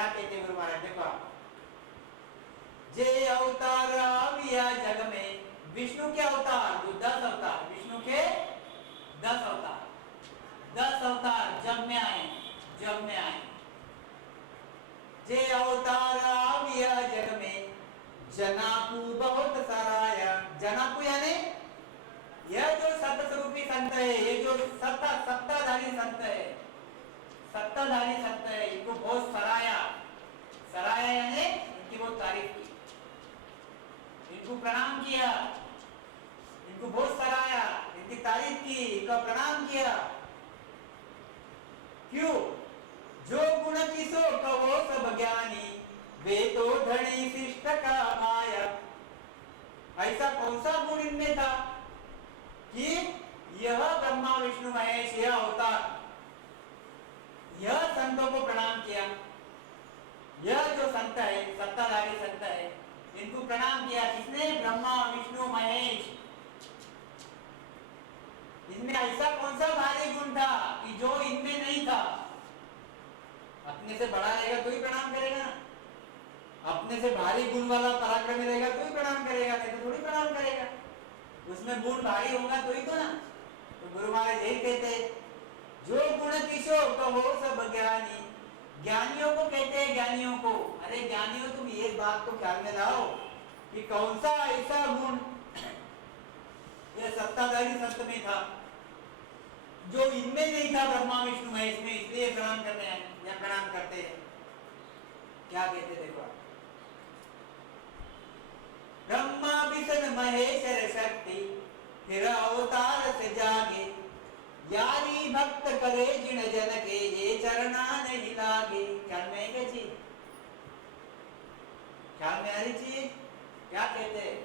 क्या कहते हैं गुरु महाराज? देखो आप, जे अवतार आविया जग में, विष्णु के अवतार जो 10 अवतार, विष्णु के 10 अवतार, 10 अवतार जग में आए, जग में आए। जे अवतार आविया जग में, जनाकु बहुत सराया। जनाकु यानी यह जो सतस्वरूपी संत है, ये जो सत्ताधारी संत है, सत्ताधारी संत है, इनको बहुत सराया। सराया यानी इनकी बहुत तारीफ की, इनको प्रणाम किया, इनको बहुत सराया, इनकी तारीफ की, इनका प्रणाम किया। क्यों? जो गुण किसो कहो सब ज्ञानी, वे तो धनी शिष्ट का माया। ऐसा कौन सा गुण इनमें था कि यह ब्रह्मा विष्णु महेश, यह अवतार, यह संतों को प्रणाम किया। यह जो संत है, सत्ताधारी संत है, इनको प्रणाम किया। किसने? ब्रह्मा विष्णु महेश। इनमें ऐसा कौन सा भारी गुण था कि जो इनमें नहीं था? अपने से बड़ा रहेगा तो ही प्रणाम करेगा, अपने से भारी गुण वाला पराक्रमी रहेगा तो ही प्रणाम करेगा, नहीं तो थोड़ी प्रणाम करेगा। उसमें गुण भारी होगा तो ही तो ना। तो गुरु महाराज यही कहते, जो गुण किशो कहो सब ज्ञानी। ज्ञानियों को कहते हैं, ज्ञानियों को, अरे ज्ञानियों तुम एक बात को ख्याल में लाओ कि कौन सा ऐसा गुण यह सत्ताधारी संत में था जो इनमें नहीं था, ब्रह्मा विष्णु महेश में, इसलिए प्रणाम करते हैं या प्रणाम करते हैं। क्या कहते? देखो, ब्रह्मा विष्णु महेश्वर शक्ति, फिर अवतार से जागे। यारी भक्त करे जिन जन के, ये चरना नहीं लागे। ख्याल में है क्या चीज? ख्याल में आ रही चीज? क्या कहते हैं?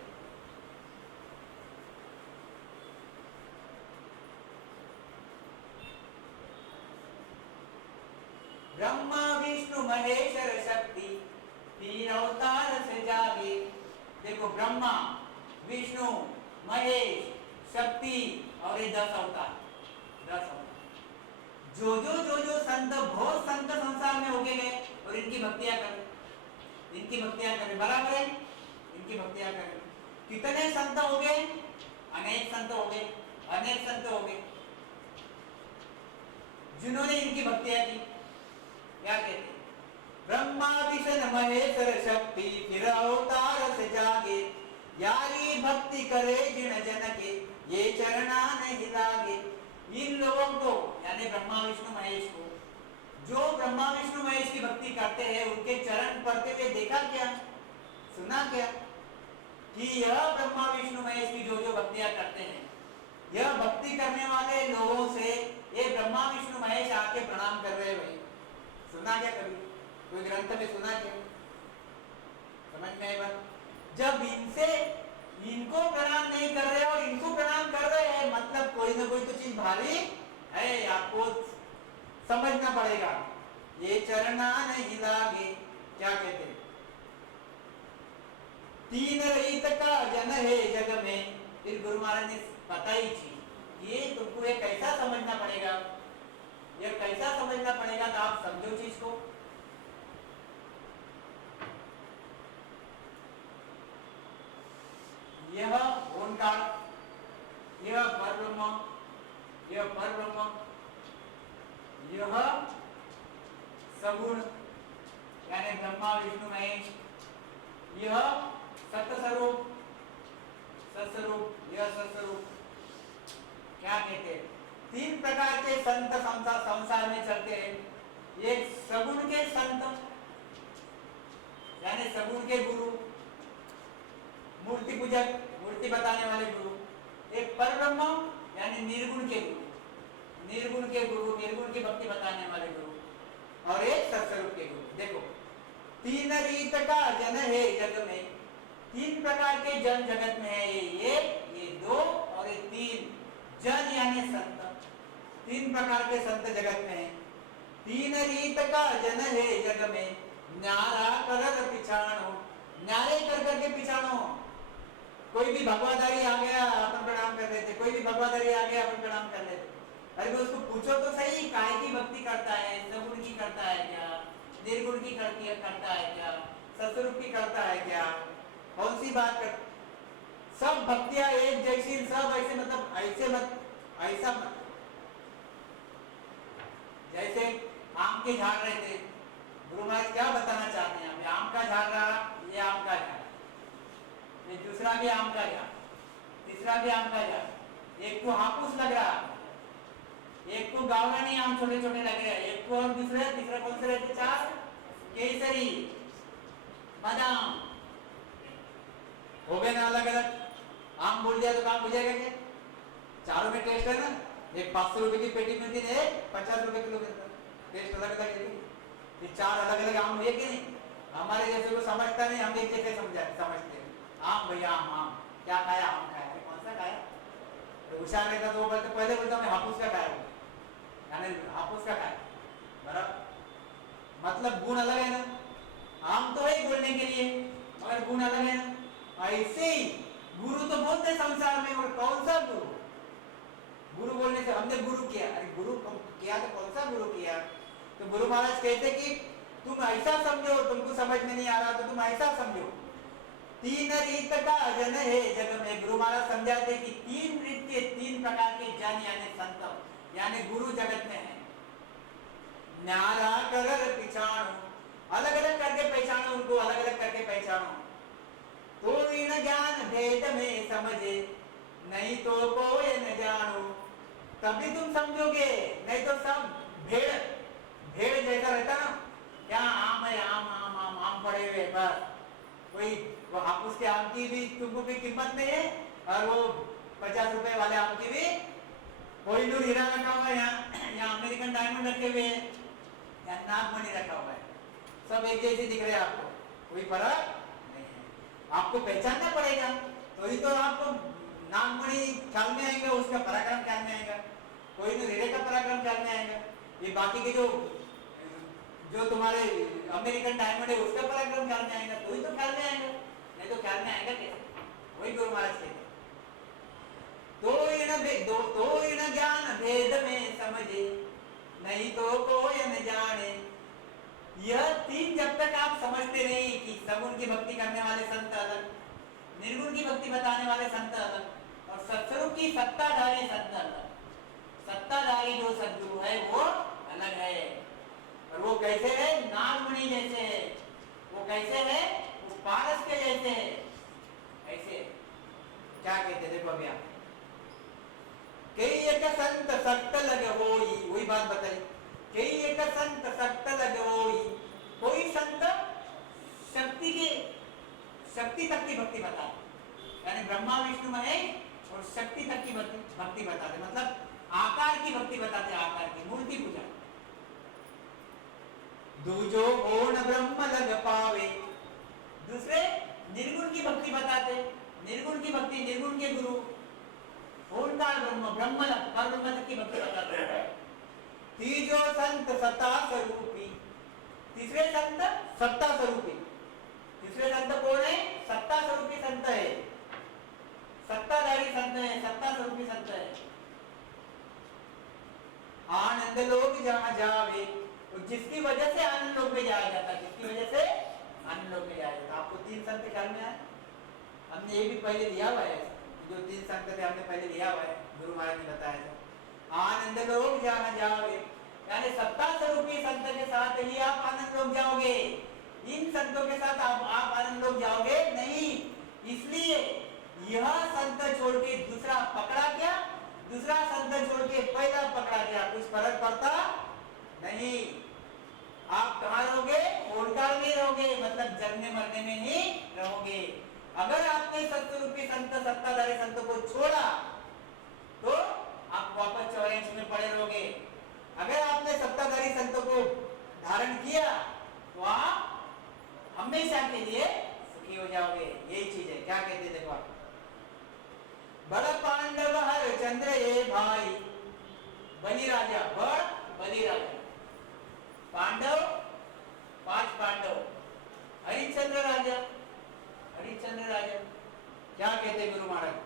ब्रह्मा विष्णु महेश्वर शक्ति, तीन अवतार से जागे। देखो, ब्रह्मा विष्णु महेश शक्ति और ये 10 अवतार, 10 अवतार। जो संत, बहुत संत संसार में हो गए और इनकी भक्तियां करें, इनकी भक्तियां करें, बराबर है, इनकी भक्तियां करें। कितने संत हो गए? अनेक संत हो गए, अनेक संत हो गए जिन्होंने इनकी भक्तियां की। क्या कहते? ब्रह्मा विष्णु महेश्वर शक्ति, फिर अवतार से जागे। यारी भक्ति करे जिन जन के, ये चरना नहीं लागे। इन लोगों को, यानी ब्रह्मा विष्णु महेश को, जो ब्रह्मा विष्णु महेश की भक्ति करते हैं, उनके चरण पढ़ते हुए देखा क्या, सुना क्या कि यह ब्रह्मा विष्णु महेश की जो जो भक्तियां करते हैं, यह भक्ति करने वाले लोगों से ये ब्रह्मा विष्णु महेश आके प्रणाम कर रहे हैं। सुना क्या कभी? कोई ग्रंथ में सुना क्या? समझ में आए बात? जब इनसे इनको प्रणाम नहीं कर रहे और इनको प्रणाम कर रहे हैं, मतलब कोई ना कोई तो चीज भारी है, आपको समझना पड़ेगा। ये चरना नहीं लागे। क्या कहते हैं? तीन रीत का जन है जग में। फिर गुरु महाराज ने बताई चीज, ये तुमको ये कैसा समझना पड़ेगा, ये कैसा समझना पड़ेगा, तो आप समझो चीज को। यह ओंकार, यह परब्रह्म, यह परब्रह्म, यह सगुण यानी ब्रह्मा विष्णु महेश, यह सत्स्वरूप, सत्स्वरूप, यह सत्स्वरूप। क्या कहते हैं? 3 प्रकार के संत संसार में चलते हैं। एक सगुण के संत यानी सगुण के गुरु, मूर्ति पूजक, मूर्ति बताने वाले गुरु। एक परब्रह्म यानी निर्गुण के गुरु, निर्गुण के गुरु, निर्गुण की भक्ति बताने वाले गुरु, और एक सत्स्वरूप के गुरु। देखो, 3 रीत का जन है जग में। 3 प्रकार के जन जगत में है। ये 2 और ये 3 जन यानी संत। 3 प्रकार के संत जगत में है। 3 रीत का जन है जग में, न्यारा कर पिछाणो। न्यारे कर करके पिछाणो। कोई भी भगवाधारी आ गया अपन प्रणाम कर लेते, कोई भी भगवाधारी आ गया अपन प्रणाम कर लेते। अरे उसको पूछो तो सही, काय की भक्ति करता है, सगुण की करता है क्या, निर्गुण की करती है, करता है क्या, ससुर की करता है क्या, कौन सी बात कर, सब भक्तियां एक जैसी, सब ऐसे मतलब ऐसे मत, ऐसा मत। जैसे आम के झाड़ रहे थे, गुरु महाराज क्या बताना चाहते हैं, अभी आम का झाड़ रहा, ये आम का झाड़, ये दूसरा भी आम का झाड़, तीसरा भी आम का झाड़, एक को हापुस लग रहा, एक को गावरानी आम छोटे छोटे लग रहे हैं, एक को और दूसरे, तीसरा कौन से रहते, चार केसरी, बादाम, हो गए ना अलग अलग। आम बोल दिया तो काम हो जाएगा क्या, चारों में टेस्ट है ना, एक 500 रुपए की पेटी मिलती है, 50 रुपए किलो मिलता है, टेस्ट अलग अलग है, ये चार अलग अलग आम हुए कि नहीं। हमारे जैसे को समझता नहीं, हम एक जैसे समझते हैं, आम भैया आम, आम क्या खाया, आम खाया, कौन सा खाया, तो होशियार रहता तो वो बोलते, पहले बोलता मैं हापुस का खाया, यानी हापुस का खाया, बराबर, मतलब गुण अलग है ना, आम तो है बोलने के लिए मगर गुण अलग है ना। ऐसे ही गुरु तो बोलते संसार में, और कौन सा गुरु, गुरु बोलने से हमने गुरु किया, अरे गुरु किया तो कौन सा गुरु किया, तो गुरु महाराज कहते कि तुम ऐसा समझो, तुमको समझ में नहीं आ रहा तो तुम ऐसा समझो, तीन रीत का जन है जग में। गुरु महाराज समझाते कि तीन रीत के, तीन प्रकार के जन यानी संत यानी गुरु जगत में है। न्यारा कर पिछाणु, अलग अलग करके पहचानो उनको, अलग अलग करके पहचानो, तो इन ज्ञान भेद में समझे, नहीं तो कोई न जानो, तभी तुम समझोगे, नहीं तो सब भेड़ भेड़ जैसा रहता ना, क्या आम है, आम आम आम आम पड़े हुए, बस कोई वो हापुस के आम की भी तुमको भी कीमत नहीं है, और वो 50 रुपए वाले आम की भी, कोई नूर हीरा रखा हुआ है यहाँ अमेरिकन डायमंड रखे हुए हैं, या नागमणि रखा हुआ है, सब एक जैसे दिख रहे हैं आपको, कोई फर्क नहीं है, आपको पहचानना पड़ेगा, तो ही तो आपको नागमणि ख्याल में आएगा, उसका पराक्रम ख्याल में आएगा, कोई तो हीरे का पराक्रम ख्याल में आएगा, ये बाकी के जो तुम्हारे अमेरिकन डायमंड है उसका पराक्रम ख्याल में आएगा, तो ही तो ख्याल में आएगा, नहीं तो ख्याल में आएगा कैसे, वही गुरु महाराज कहते, तो इन ज्ञान भेद में समझे, नहीं तो कोई न जाने। यह तीन जब तक आप समझते नहीं कि सगुण की भक्ति करने वाले संत अलग, निर्गुण की भक्ति बताने वाले संत अलग, और सत्स्वरूप की सत्ताधारी संत अलग, सत्ताधारी जो सद्गुरु है वो अलग है, और वो कैसे है, नागमणि जैसे है, वो कैसे है, वो पारस के जैसे है, ऐसे क्या कहते देखो अभी आप, कई एक संत सक्त लग होई, वही बात बताई, कई एक संत सक्त लग होई, कोई संत शक्ति के, शक्ति तक की भक्ति बताते, यानी ब्रह्मा विष्णु महेश और शक्ति तक की भक्ति बताते, मतलब आकार की भक्ति बताते, आकार की मूर्ति पूजा। दूजो पूर्ण ब्रह्म लग पावे, दूसरे निर्गुण की भक्ति बताते, निर्गुण की भक्ति, निर्गुण के गुरु, पूर्णकाल ब्रह्म ब्रह्म लग ब्रह्म तक की भक्ति बताते हैं। तीजो संत सत्ता स्वरूपी, तीसरे संत सत्ता स्वरूपी, तीसरे संत कौन है, सत्ता स्वरूपी संत है, सत्ताधारी संत है, सत्ता स्वरूपी संत है। आनंद लोग जहां जावे, जिसकी वजह से आनंद लोग में जाया जाता है, जिसकी वजह से आनंद लोग में जाया जाता है। आपको तीन संत ख्याल में आए, हमने ये भी पहले दिया हुआ है, जो तीन संत थे हमने पहले दिया हुआ है, गुरु महाराज ने बताया था। आनंद लोग जहां जावे, यानी सत्ता स्वरूपी संत के साथ ही आप आनंद लोग जाओगे, इन संतों के साथ आप आनंद लोग जाओगे नहीं, इसलिए यह संत छोड़ के दूसरा पकड़ा क्या, दूसरा संत छोड़ के पहला पकड़ा क्या, कुछ फर्क पड़ता नहीं। आप कहाँ रहोगे, ओंकार में रहोगे, मतलब जन्मने मरने में ही रहोगे। अगर आपने सत्स्वरूपी संत सत्ताधारी संतों को छोड़ा तो आप वापस 84 में पड़े रहोगे, अगर आपने सत्ताधारी संतों को धारण किया तो आप हमेशा के लिए सुखी हो जाओगे, यही चीज है। क्या कहते देखो आप, बड़ पांडव हर चंद्र ये भाई, बलि राजा, बड़ बलि राजा, पांडव 5 पांडव, हरिश्चंद्र राजा, हरिश्चंद्र राजा, क्या कहते गुरु महाराज,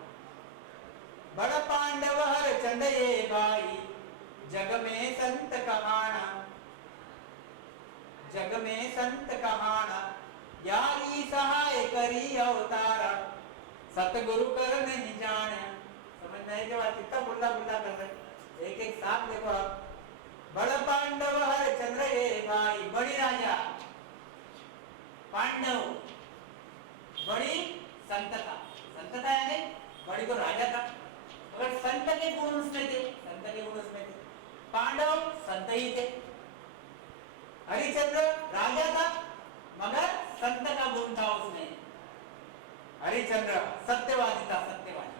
बड़ पांडव हर चंद्र ये भाई, जग में संत कहाना, जग में संत कहाना, यारी सहाय करी अवतारा, सतगुरु कर नहीं जाने। समझ में के बाद कितना बुल्ला बुल्ला कर रहे, एक एक साथ देखो आप। बड़ पांडव हरिश्चंद्र ये भाई, बड़ी राजा पांडव, बड़ी संतता, संतता यानी बड़ी को राजा था, मगर संत के गुण उसमें थे, संत के गुण उसमें थे। पांडव संत ही थे, हरिश्चंद्र राजा था मगर संत का गुण था उसमें। हरिश्चंद्र सत्यवादी था, सत्यवादी।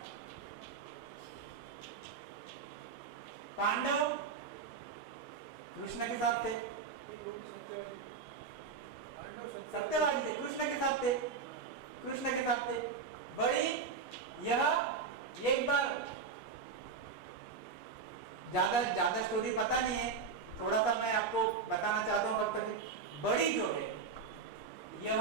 पांडव कृष्ण के साथ थे, सत्यवादी थे, कृष्ण के साथ थे, कृष्ण के साथ थे। बड़ी यह एक बार, ज्यादा ज्यादा स्टोरी पता नहीं है, थोड़ा सा मैं आपको बताना चाहता हूँ कब तक। बड़ी जो है यह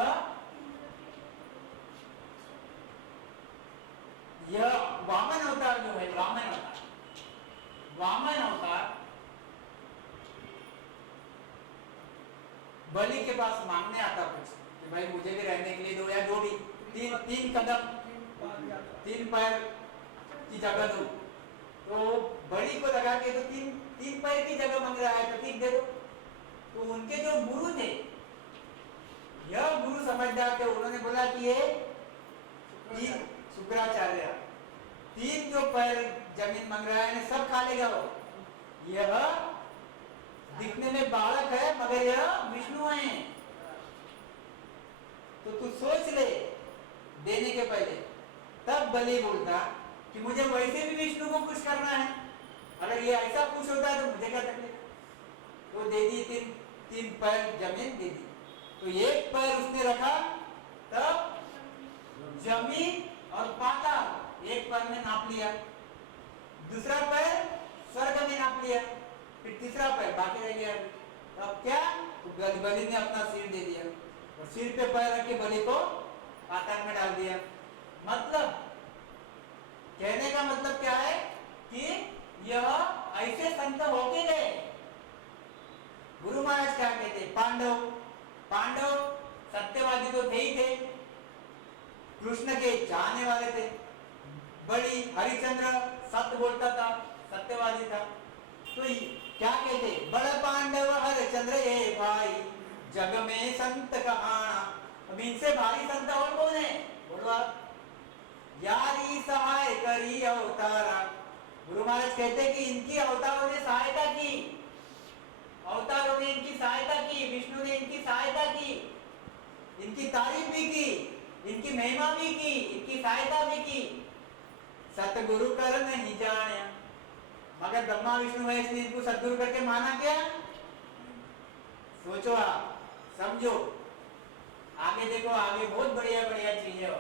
वामन अवतार जो है, वामन अवतार, वामन अवतार बलि के पास मांगने आता कुछ कि भाई मुझे भी रहने के लिए दो, या जो भी तीन कदम, तीन पैर की जगह दो। तो बलि को लगा के तो तीन पैर की जगह मांग रहा है, तो ठीक दे दो। तो उनके जो गुरु थे, यह गुरु समझदार थे, उन्होंने बोला कि ये शुक्राचार्य तीन जो पैर जमीन मांग रहा है सब खा लेगा वो। यह दिखने में बालक है मगर यह विष्णु है, तो तू सोच ले देने के पहले। तब बलि बोलता कि मुझे वैसे भी विष्णु को खुश करना है, अगर ये ऐसा खुश होता है तो मुझे क्या तकलीफ। तो दे दी तीन पैर जमीन दे दी। तो एक पैर उसने रखा, तब जमीन और पाताल एक पैर में नाप लिया, दूसरा पैर स्वर्ग में नाप लिया, फिर तीसरा पैर बाकी रह गया। अब क्या, तो बलि ने अपना सिर दे दिया और सिर पे पैर रख के बलि को पाताल में डाल दिया। मतलब कहने का मतलब क्या है कि यह ऐसे संत होके गए। गुरु महाराज क्या कहते, पांडव सत्यवादी तो थे ही थे, कृष्ण के चाहने वाले थे। बड़ी हरिश्चंद्र सत्य बोलता था, सत्यवादी था। तो क्या कहते, बड़ पांडव हरिश्चंद्र ये भाई, जग में संत कहाना। अब इनसे भारी संत और कौन है, बोलो आप। यारी सहाय करी अवतारा। गुरु महाराज कहते कि इनकी अवतारों ने सहायता की, अवतारों ने इनकी सहायता की, विष्णु ने इनकी सहायता की, इनकी तारीफ भी की, इनकी महिमा भी की, इनकी सहायता भी की। सतगुरु कर नहीं जाने, मगर ब्रह्मा विष्णु महेश ने इनको सतगुरु करके माना क्या। सोचो आप, समझो, आगे देखो, आगे बहुत बढ़िया बढ़िया चीज है।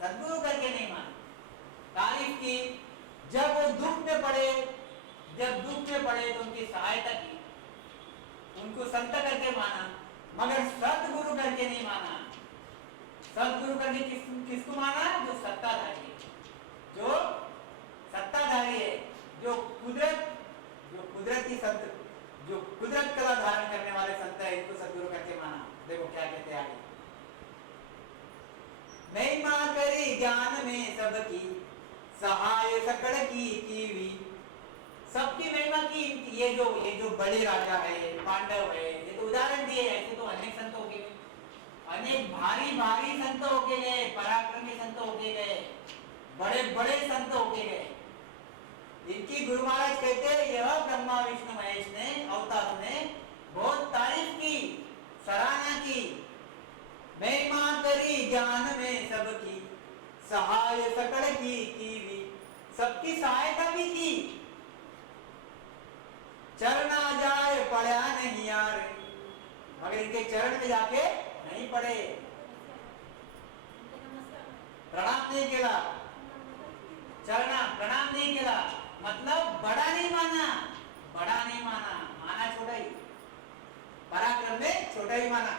सतगुरु करके नहीं माना, तारीफ की। जब वो दुख में पड़े, जब दुख में पड़े तो उनकी सहायता की, उनको संत करके माना, मगर सतगुरु करके नहीं माना। सतगुरु करके किसको माना, जो सत्ताधारी है, जो सत्ताधारी है, जो कुदरती संत, जो कुदरत का धारण करने वाले संत है, इनको सतगुरु करके माना। देखो क्या कहते हैं आगे, महिमा करी ज्ञान में सबकी, सहाय सकड़ की सबकी महिमा की। ये जो बड़े राजा है, पांडव है, ये तो उदाहरण दिए। ऐसे तो अनेक संत हो गए, अनेक भारी भारी संत हो के गए, पराक्रमी संत हो के गए, बड़े बड़े संत हो के गए। इनकी गुरु महाराज कहते हैं, यह ब्रह्मा विष्णु महेश ने, अवतारों ने बहुत तारीफ की, सराहना की। महिमा करी ज्ञान में सबकी, सहाय सकड़ की भी, सबकी सहायता भी की। चरना जाए पड़ा नहीं यार, मगर इनके चरण में जाके नहीं पड़े, प्रणाम नहीं किया, चरना प्रणाम नहीं किया, मतलब बड़ा नहीं माना, बड़ा नहीं माना, माना छोटा ही, पराक्रम में छोटा ही माना,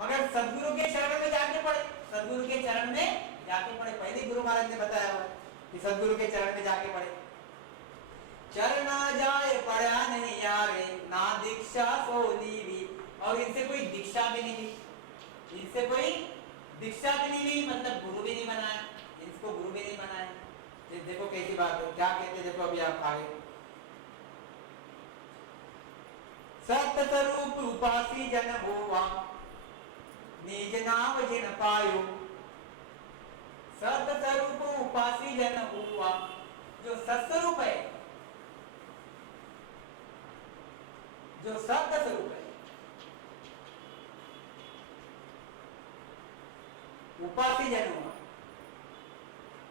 मगर सदगुरु के चरण में जाके पड़े, सदगुरु के चरण में जाके पड़े। पहले गुरु महाराज ने बताया हुआ कि सदगुरु के चरण में जाके पड़े। चरना जाए पड़ा नहीं यारे, ना दीक्षा सोली भी, और इनसे कोई दीक्षा भी नहीं ली, इनसे कोई दीक्षा भी नहीं ली, मतलब गुरु भी नहीं बनाया, इसको गुरु भी नहीं बनाया। ये देखो कैसी बात है, क्या कहते देखो अभी आप आगे। सत्य स्वरूप उपासी जन होवा निज नाम जिन पायो। सत्य स्वरूप उपासी जन हुआ, जो सत्स्वरूप है, जो सत्य स्वरूप है, उपासी जन हुआ,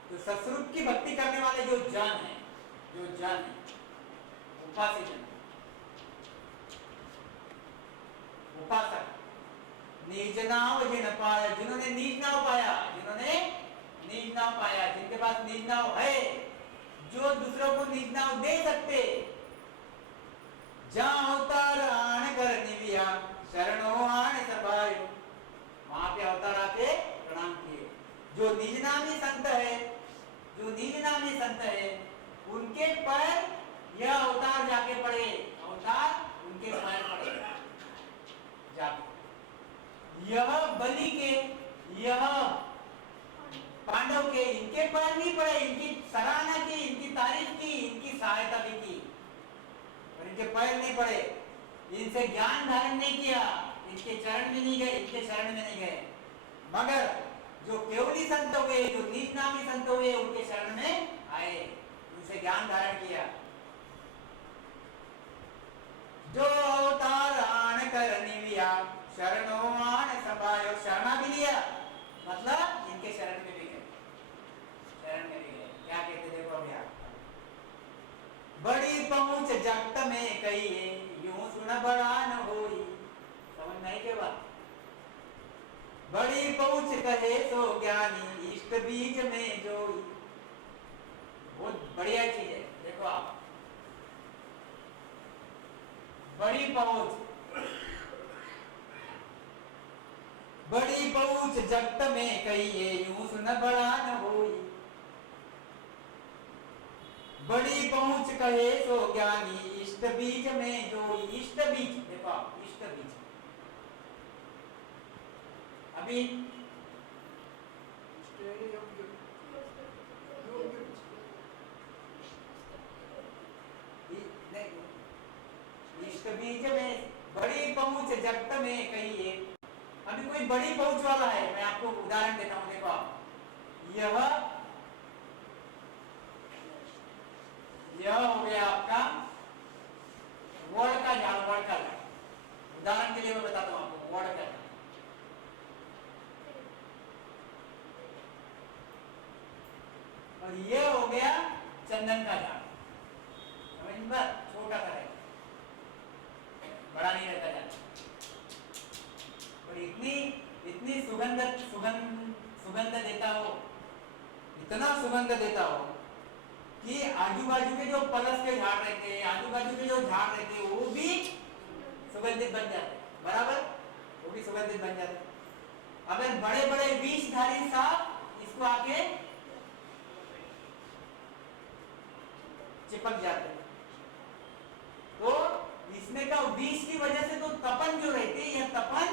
जो सत्स्वरूप की भक्ति करने वाले जो जन है, जो जन है, उपासी जन, उपासक। निज नाव जिन पाया, जिन्होंने निज नाव पाया, जिन्होंने निज नाव पाया, जिनके पास निज नाव है, जो दूसरों को निज नाव दे सकते। जहां अवतार आन कर निविया शरणों आन सभायो, वहां पे अवतार आके प्रणाम किए। जो निज नामी संत है, जो निज नामी संत है, उनके पर यह अवतार जाके पड़े, अवतार उनके पैर पड़े जाके। यह बलि के, यह पांडव के, इनके पैर नहीं पड़े, इनकी सराहना की, इनकी तारीफ की, इनकी सहायता भी की, और इनके पैर नहीं पड़े, इनसे ज्ञान धारण नहीं किया, इनके चरण में नहीं गए, इनके शरण में नहीं गए। मगर जो केवली संत हुए, जो निज नामी संत हुए, उनके शरण में आए, उनसे ज्ञान धारण किया। जो अवतार आन कर निविया शरणों आन सभायो, शरणा भी लिया, मतलब इनके शरण में भी गए, शरण में भी गए। क्या कहते देखो अभी आप। बड़ी पहुंच जगत में कहिए यूं सुन बड़ा न होई, समझ नहीं के बात। बड़ी पहुंच कहे सो ज्ञानी इष्ट बीज में जोई, बहुत बढ़िया चीज है। देखो आप, बड़ी पहुंच, बड़ी पहुंच जगत में कहिए यूं सुन बड़ा न होई। बड़ी पहुंच कहे सो ज्ञानी इष्ट बीज में जोई। इष्ट बीज, देखो आप, इष्ट बीज। अभी इष्ट बीज में बड़ी पहुंच जगत में कहिए। अभी कोई बड़ी पहुंच वाला है, मैं आपको उदाहरण देता हूं, देखो आप, यह हो गया आपका वड़ का झाड़, वड़ का झाड़। उदाहरण के लिए मैं बताता हूं आपको, वड़ का झाड़, और ये हो गया चंदन का झाड़। समझ में बात, छोटा सा है, बड़ा नहीं रहता झाड़, और इतनी इतनी सुगंध सुगंध सुगंध देता हो, इतना सुगंध देता हो कि आजू बाजू के जो पलस के झाड़ रहते हैं, आजू बाजू के जो झाड़ रहते हैं, वो भी सुगंधित बन जाते हैं, बराबर, वो भी सुगंधित बन जाते हैं। अगर बड़े बड़े विषधारी सांप इसको आके चिपक जाते हैं, तो इसमें का विष की वजह से तो तपन जो रहती है, यह तपन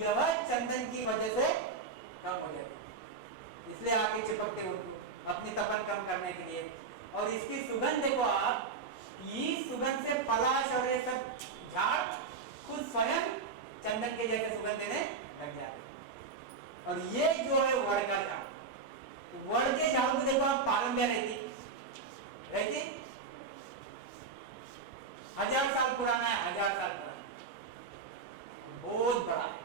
यह चंदन की वजह से कम हो जाती है, इसलिए आके चिपकते उनको अपनी तपन कम करने के लिए। और इसकी सुगंध देखो आप, ये सुगंध से पलाश और ये सब झाड़ खुद स्वयं चंदन के जैसे सुगंध देने लग जाते। और ये जो है वड़ का झाड़, वड़ के झाड़ को देखो आप, पारंब्या रहती, 1000 साल पुराना है, 1000 साल पुराना, बहुत बड़ा है।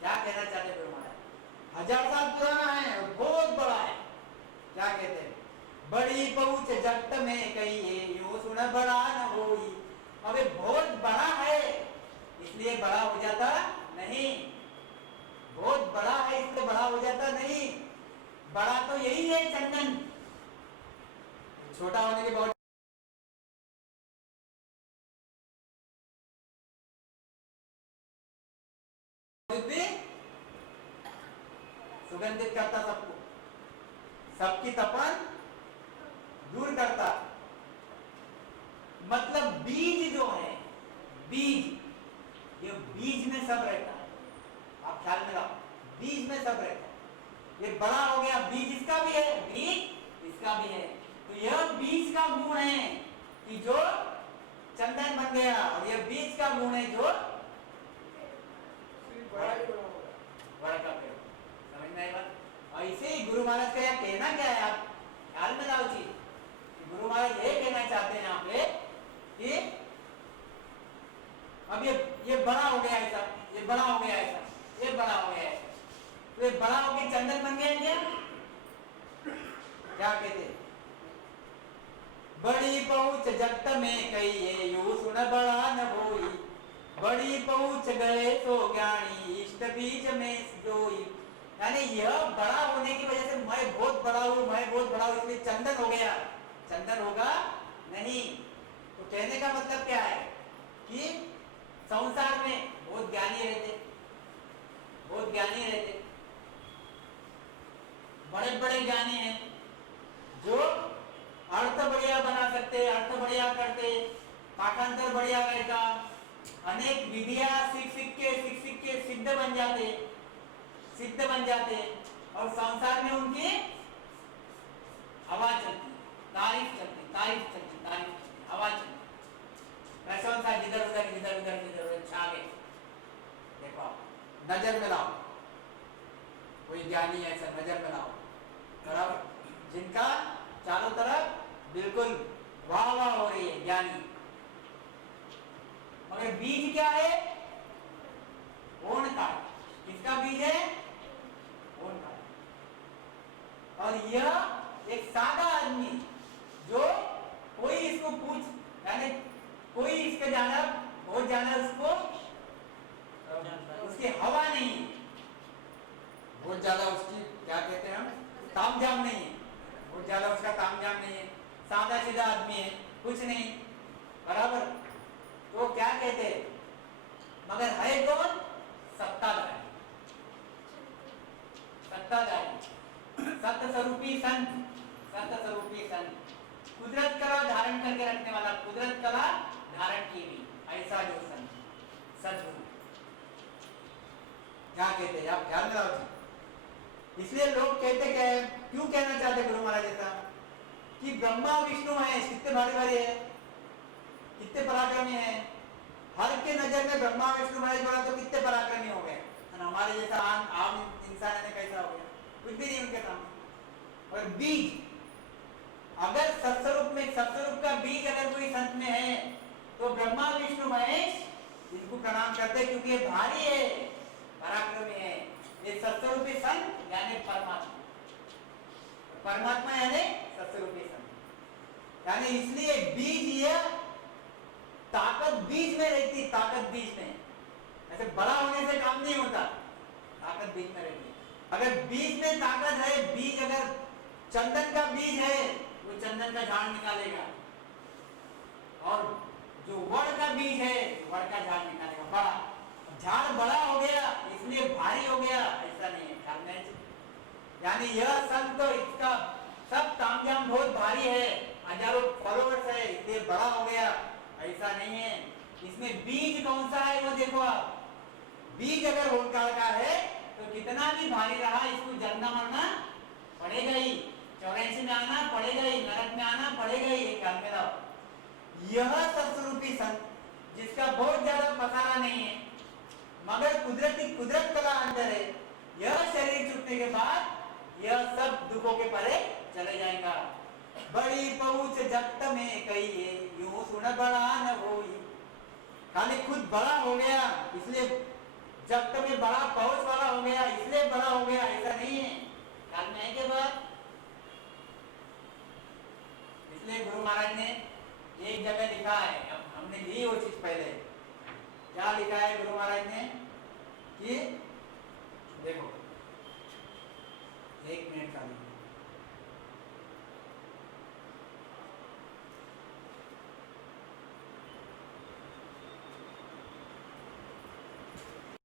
क्या कहना चाहते हैं महाराज, 1000 साल पुराना है और बहुत बड़ा है। क्या कहते हैं, बड़ी पहुंच जगत में कहिए यूं सुन बड़ा न होई। अब ये बहुत बड़ा है इसलिए बड़ा हो जाता नहीं, बहुत बड़ा है इसलिए बड़ा हो जाता नहीं, बड़ा तो यही है चंदन, छोटा होने के बहुत भी सुगंधित करता सबको, सबकी तपन दूर करता। मतलब बीज जो है, बीज, ये बीज में सब रहता है, आप ख्याल में लाओ, बीज में सब रहता है। ये बड़ा हो गया, बीज इसका भी है, बीज इसका भी है, तो यह बीज का गुण है कि जो चंदन बन गया, और यह बीज का गुण है जो बड़ा का पेड़। समझ में आई बात? ऐसे ही गुरु महाराज का यह कहना क्या है, आप ख्याल में लाओ चीज, गुरु महाराज ये कहना चाहते हैं यहाँ पे कि अब ये बड़ा हो गया ऐसा, ये बड़ा हो गया ऐसा, ये बड़ा हो गया ऐसा, तो ये बड़ा हो गया चंदन बन गया क्या? क्या कहते? बड़ी पहुंच जगत में कहिए यूं सुन बड़ा न होई, बड़ी पहुंच गए तो ज्ञानी इष्ट बीज में जोई। यानी यह बड़ा होने की वजह से मैं बहुत बड़ा हूं, मैं बहुत बड़ा हूं, इसलिए चंदन हो गया, चंदन होगा नहीं। तो कहने का मतलब क्या है कि संसार में बहुत ज्ञानी रहते, बहुत ज्ञानी रहते, बड़े बड़े ज्ञानी हैं जो अर्थ बढ़िया बना सकते, अर्थ बढ़िया करते, पाठांतर बढ़िया रहेगा, अनेक विधियां सीख सीख के सिद्ध बन जाते, सिद्ध बन जाते, और संसार में उनकी हवा चलती, तारीफ चलती, तारीफ चलती, तारीफ चलती, हवा चलती, प्रशंसा जिधर उधर जिधर उधर जिधर उधर छा गए। देखो नजर में लाओ, कोई ज्ञानी है ऐसा नजर में लाओ, बराबर, जिनका चारों तरफ बिल्कुल वाह वाह हो रही है, ज्ञानी, मगर बीज क्या है? ओण का। किसका बीज है? ओण का। और यह एक सादा आदमी जो कोई इसको पूछ, यानी कोई इसके जाना बहुत जाना उसको उसकी हवा नहीं, बहुत ज्यादा उसकी क्या कहते हैं हम, तामझाम नहीं है, बहुत ज्यादा उसका तामझाम नहीं है, सादा सीधा आदमी है, कुछ नहीं, बराबर। तो क्या कहते हैं, मगर है कौन? सत्ताधारी, सत्ताधारी, सत्य स्वरूपी संत, सत्य स्वरूपी संत, कुदरत कला धारण करके रखने वाला, कुदरत कला धारण की भी ऐसा जो संत, सद्गुरु। क्या कहते हैं आप ख्याल में रखो। इसलिए लोग कहते क्या है, क्यों कहना चाहते गुरु महाराज ऐसा कि ब्रह्मा विष्णु है, कितने भारी भारी है, कितने पराक्रमी है, हर के नजर में ब्रह्मा विष्णु महेश बड़ा, तो कितने पराक्रमी हो गए, हमारे जैसा आम इंसान ने कैसा हो गया, कुछ भी नहीं उनके सामने। और बीज, अगर सत्स्वरूप में, सत्स्वरूप का बीज अगर कोई संत में है तो ब्रह्मा विष्णु महेश इनको प्रणाम करते, क्योंकि ये भारी है, पराक्रमी है, ये सत्स्वरूपी संत यानी परमात्मा, परमात्मा यानी सत्स्वरूपी संत, यानी इसलिए बीज, ये ताकत बीज में रहती, ताकत बीज में, ऐसे बड़ा होने से काम नहीं होता, ताकत बीज में रहती है। अगर बीज में ताकत है, बीज अगर चंदन का बीज है, वो चंदन का झाड़ निकालेगा, और जो वड़ का बीज है, वड़ का झाड़ निकालेगा, बड़ा झाड़ बड़ा हो गया इसलिए भारी हो गया, ऐसा नहीं है, ख्याल में। यानी यह संत तो इसका सब तामझाम बहुत भारी है, हजारों फॉलोअर्स है, इसलिए बड़ा हो गया, ऐसा नहीं है। इसमें बीज कौन सा है वो देखो आप, बीज अगर ओंकार का है तो कितना भी भारी रहा, इसको जन्म मरना पड़ेगा ही, 84 में आना पड़ेगा ही, नरक में आना पड़ेगा ही, एक ख्याल में रहो। यह सत्स्वरूपी संत जिसका बहुत ज्यादा पसारा नहीं है, मगर कुदरत कला अंदर है, यह शरीर छूटने के बाद यह सब दुखों के परे चले जाएगा। बड़ी पहुंच जगत में कहिए यूं सुन बड़ा न होई, खाली खुद बड़ा हो गया इसलिए जगत में बड़ा पहुंच वाला हो गया इसलिए बड़ा हो गया, ऐसा नहीं है, ख्याल में है के बाद। इसलिए गुरु महाराज ने एक जगह लिखा है, अब हमने ली वो चीज पहले, क्या लिखा है गुरु महाराज ने कि देखो, एक मिनट का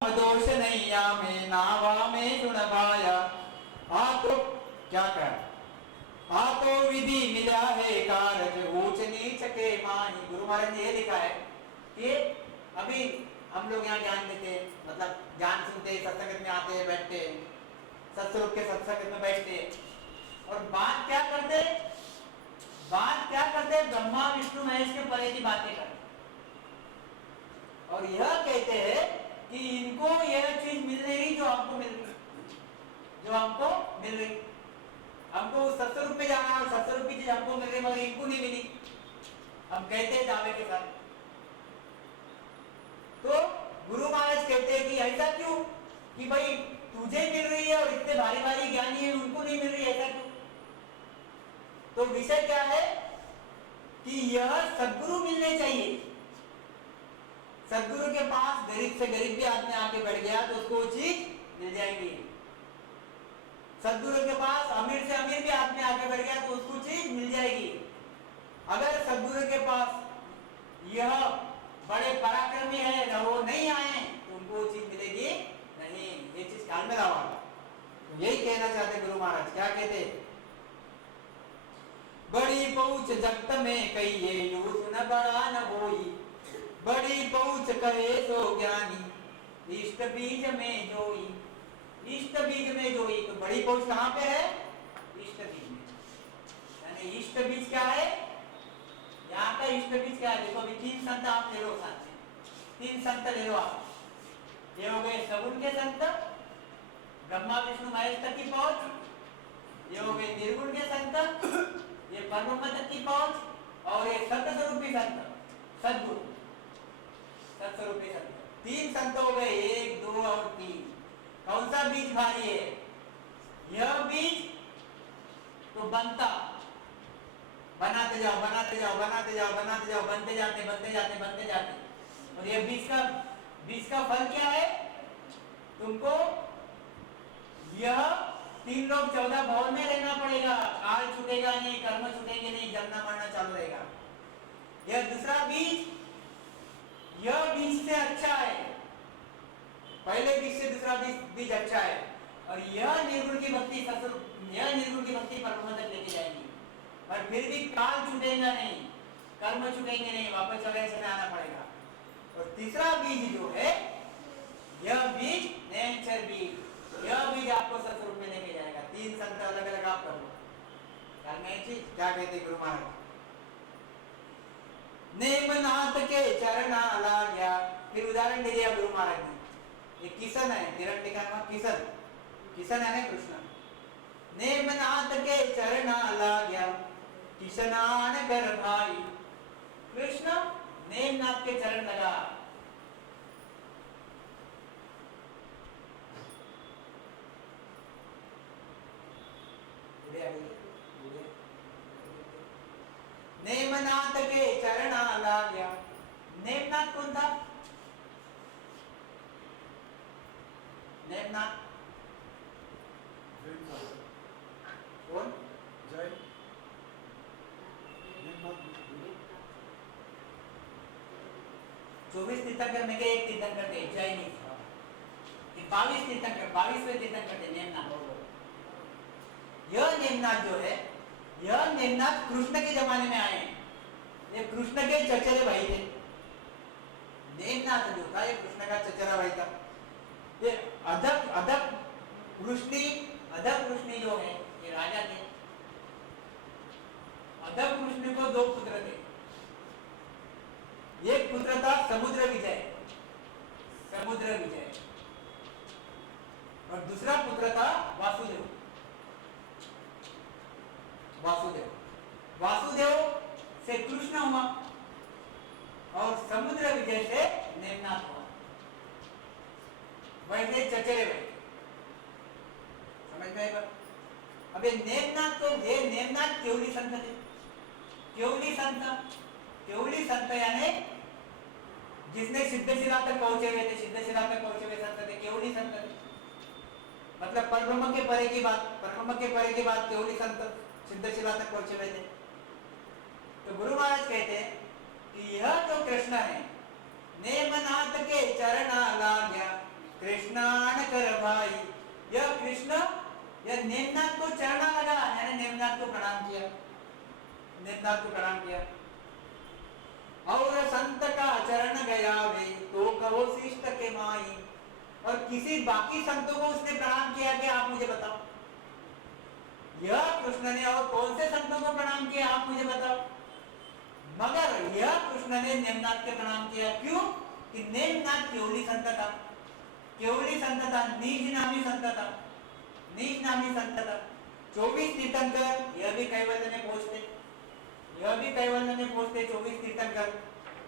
दोष नहीं या में नावा में सुन पाया, आ तो क्या कर आ तो विधि मिला है कारज ऊंच नीच के माही। गुरु महाराज ने ये लिखा है कि अभी हम लोग यहाँ ज्ञान लेते हैं, मतलब ज्ञान सुनते हैं, सत्संग में आते हैं, बैठते हैं, सत्स्वरूप के सत्संग में बैठते हैं, और बात क्या करते, ब्रह्मा विष्णु महेश के परे की बातें करते, और यह कहते हैं कि इनको यह चीज मिल रही जो हमको मिल रही, हमको उस सत्स्वरूप में जाना है और सत्स्वरूप की चीज हमको मिल रही मगर इनको नहीं मिली, हम कहते हैं दावे के साथ। तो गुरु महाराज कहते हैं कि ऐसा क्यों, कि भाई तुझे मिल रही है और इतने भारी भारी ज्ञानी है उनको नहीं मिल रही, ऐसा क्यों? तो विषय क्या है कि यह सद्गुरु मिलने चाहिए। सद्गुरु के पास गरीब से गरीब भी आदमी आके बैठ गया तो उसको वो चीज मिल जाएगी। सद्गुरु के पास अमीर से अमीर भी आदमी आके बैठ गया तो उसको चीज मिल जाएगी। अगर सद्गुरु के पास यह बड़े पराक्रमी है ना, वो नहीं आए तो उनको वो चीज मिलेगी नहीं, ये चीज ख्याल में रखो। तो यही कहना चाहते गुरु महाराज, क्या कहते, बड़ी पहुंच जगत में कहिए यूं न बड़ा न होई, बड़ी पहुंच करे सो ज्ञानी, इष्ट बीज में जोई, इष्ट बीज में जोई। तो बड़ी पहुंच कहां पे है, इष्ट बीज में। यानी इष्ट बीज क्या है, यहाँ का इष्ट बीज क्या है, देखो अभी 3 संत आप ले लो, साथ में 3 संत ले लो आप, ये हो गए सगुण के संत, ब्रह्मा विष्णु महेश तक की पहुंच, ये हो गए निर्गुण के संत, ये परब्रह्म तक की पहुंच, और ये सत्य स्वरूपी संत, सद्गुरु सत्स्वरूपी संत। 3 संत हो गए, 1 2 और 3। कौन सा बीज भारी है, यह बीज तो बनता, बनाते जाओ बनाते जाओ बनाते जाओ बनाते जाओ, बनते जाते बनते जाते बनते जाते, और यह बीज का फल क्या है, तुमको यह 3 लोग 14 भवन में रहना पड़ेगा, काल छूटेगा नहीं, कर्म छूटेंगे नहीं, जमना मरना चालू रहेगा। यह दूसरा बीज, यह बीज से अच्छा है, पहले बीज से दूसरा बीज अच्छा है, और यह निर्गुण की भक्ति यह निर्गुण की भक्ति परम तक लेके जाएगी, पर फिर भी काल छूटेगा नहीं, कर्म छूटेंगे नहीं, वापस 84 में आना पड़ेगा। और तीसरा बीज जो है, यह बीज नेचर बीज, यह बीज आपको सत्स्वरूप में लेके जाएगा। 3 संत अलग अलग आप कर लो, क्या कहते गुरु महाराज, नेमनाथ के चरणा लाग्या। फिर उदाहरण दे दिया गुरु महाराज ने, ये किशन है, हिरण्यका में किशन है ना कृष्ण, नेमनाथ के चरणा लाग्या, किशनान कर भाई। कृष्ण नेमनाथ के चरण लगा, नेमनाथ के चरणा लाग्या। नेमनाथ कौन था, नेमनाथ कौन, जय 24 तीर्थंकर में के एक तीर्थंकर थे, जय नहीं, 22 तीर्थंकर, 22वें तीर्थंकर थे नेमनाथ। यह नेमनाथ जो है, यह नेमनाथ कृष्ण के जमाने में आए हैं, ये कृष्ण के चचेरे भाई थे। नेमनाथ जो था ये कृष्ण का चचेरा भाई था। ये अधक वृष्णि जो है ये राजा थे। अधक वृष्णि को 2 पुत्र थे, एक पुत्र था समुद्र विजय, और दूसरा पुत्र था वासुदेव। वासुदेव से कृष्ण हुआ और समुद्र विजय से नेमनाथ हुआ, वैसे चचेरे भाई, समझ में? अब ये नेमनाथ तो ये नेमनाथ केवली संत थे। केवली संत यानी जिसने सिद्धशिला तक पहुंचे हुए संत थे, केवली संत थे। मतलब परब्रह्म के परे की बात केवली संत सिद्धशिला तक पहुंचे हुए थे। तो गुरु महाराज कहते हैं कि यह जो कृष्ण है, नेमनाथ के चरणा लाग्या, कृष्णान कर भाई। यह कृष्ण, यह नेमनाथ को चरणा लगा, यानी नेमनाथ को प्रणाम किया। और संत का चरण गया वे तो कहो शिष्ट के माई। और किसी बाकी संतों को उसने प्रणाम किया कि आप मुझे बताओ? यह कृष्ण ने और कौन से संतों को प्रणाम किया आप मुझे बताओ? मगर यह कृष्ण ने नेमनाथ के प्रणाम किया। क्यों? कि नेमनाथ केवली संत था, केवली संत था, निज नामी संत था, निज नामी संत था। 24 तीर्थंकर यह भी कैवल्य में पहुंचते, यह भी कैवल्य में पहुंचते 24 तीर्थंकर।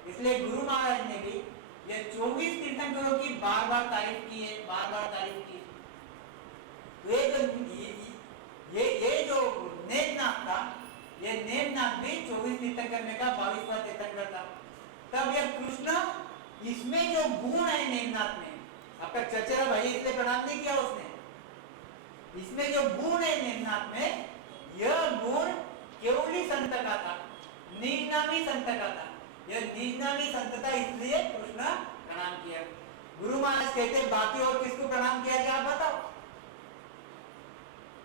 इसलिए गुरु महाराज ने भी ये 24 तीर्थंकरों की बार बार तारीफ की है, बार बार तारीफ की है। ये जो नेमनाथ था, ये नेमनाथ भी 24 तीर्थंकर में का 22वां तीर्थंकर था। तब यह कृष्ण, इसमें जो गुण है नेमनाथ में, आपका चचेरा भाई इसलिए प्रणाम नहीं किया उसने, इसमें जो गुण है नेमनाथ में, यह गुण केवली संत का था, निजनामी संत का था। यह निजनामी संत था, इसलिए कृष्ण प्रणाम किया। गुरु महाराज कहते बाकी और किसको प्रणाम किया क्या आप बताओ?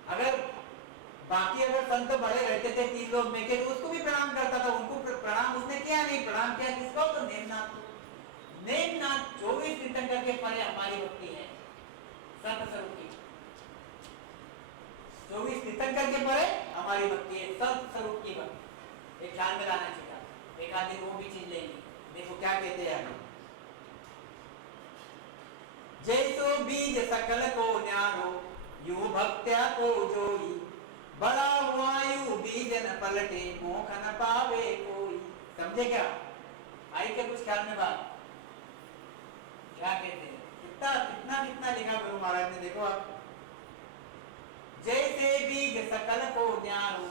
अगर बाकी अगर संत बड़े रहते थे 3 लोग में के, तो उसको भी प्रणाम करता था, उनको प्रणाम उसने किया नहीं। प्रणाम किया किसको? तो नेमनाथ को। नेमनाथ 24 तीर्थंकर के परे हमारी भक्ति है, संत स्वरूप की। 24 तीर्थंकर के परे हमारी भक्ति है, संत स्वरूप की भक्ति। एक ख्याल में लाना चाहिए। एक आदमी वो भी चीज लेंगे, देखो क्या कहते हैं। जैसो बीज सकल को न्यारो यूं भक्त्या को जोई, बड़ा वायु बीज न पलटे मोख न पावे कोई। समझे क्या? आई क्या कुछ ख्याल में बात? क्या कहते हैं? कितना कितना कितना लिखा गुरु महाराज ने, देखो आप। जैसे बीज सकल को न्यारो,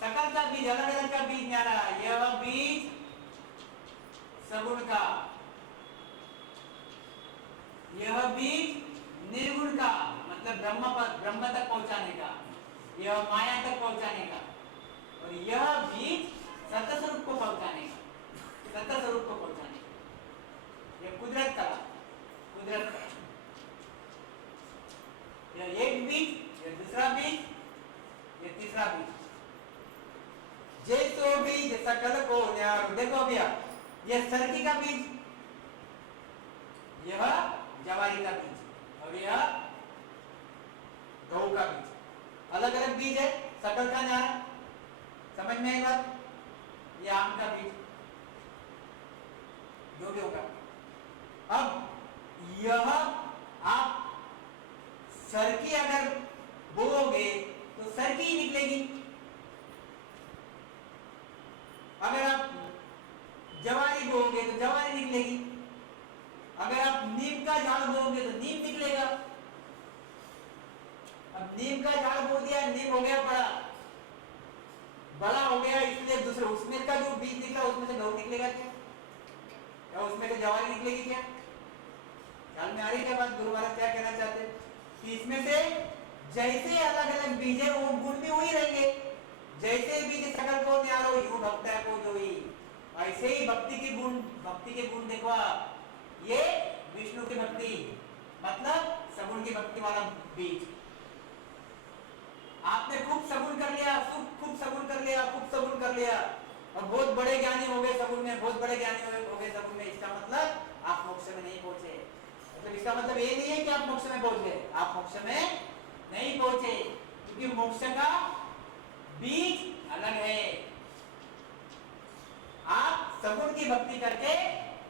सकल का बीज, अलग अलग का बीज न्यारा, यह बीज सगुण का, यह बीज निर्गुण का, मतलब ब्रह्म तक पहुंचाने का, यह माया तक पहुंचाने का, और यह बीज सत्य स्वरूप को पहुंचाने का, सत्य स्वरूप को पहुंचाने का। यह कुदरत का, कुदरत का। यह एक बीज, यह दूसरा बीज, यह तीसरा बीज। जैसो बीज सकल को न्यारो, देखो भैया, यह सरकी का बीज, यह जवारी का बीज, और यह गऊ का बीज। अलग अलग बीज है, सकल का न्यारा, समझ में आई बात? ये आम का बीज, जो भी होगा। अब यह आप सरकी अगर बोओगे तो सरकी ही निकलेगी, अगर आप जवारी बोओगे तो जवारी निकलेगी, अगर आप नीम का झाड़ बोओगे तो नीम निकलेगा। अब नीम का झाड़ बो दिया, नीम हो गया बड़ा, बड़ा हो गया, इसलिए दूसरे उसमें का जो बीज निकला उसमें से गऊ निकलेगा क्या? या उसमें से जवारी निकलेगी क्या? ख्याल में आ रही क्या बात? गुरु महाराज क्या कहना चाहते हैं कि इसमें से जैसे अलग अलग बीज है वो गुण भी वही रहेंगे। जैसे बीज सकल को न्यारो यूं भक्त्या को जोई, ऐसे ही भक्ति के गुण, भक्ति के गुण देखो आप। ये विष्णु की भक्ति, मतलब सगुण की भक्ति वाला बीज। आपने खूब सगुण कर लिया, खूब सगुण कर लिया, खूब सगुण कर लिया, और बहुत बड़े ज्ञानी हो गए सगुण में, बहुत बड़े ज्ञानी हो गए सगुण में। इसका मतलब आप मोक्ष में नहीं पहुंचे। मतलब इसका मतलब ये नहीं है कि आप मोक्ष में पहुंच गए, आप मोक्ष में नहीं पहुंचे, क्योंकि मोक्ष का बीज अलग है। आप सगुण की भक्ति करके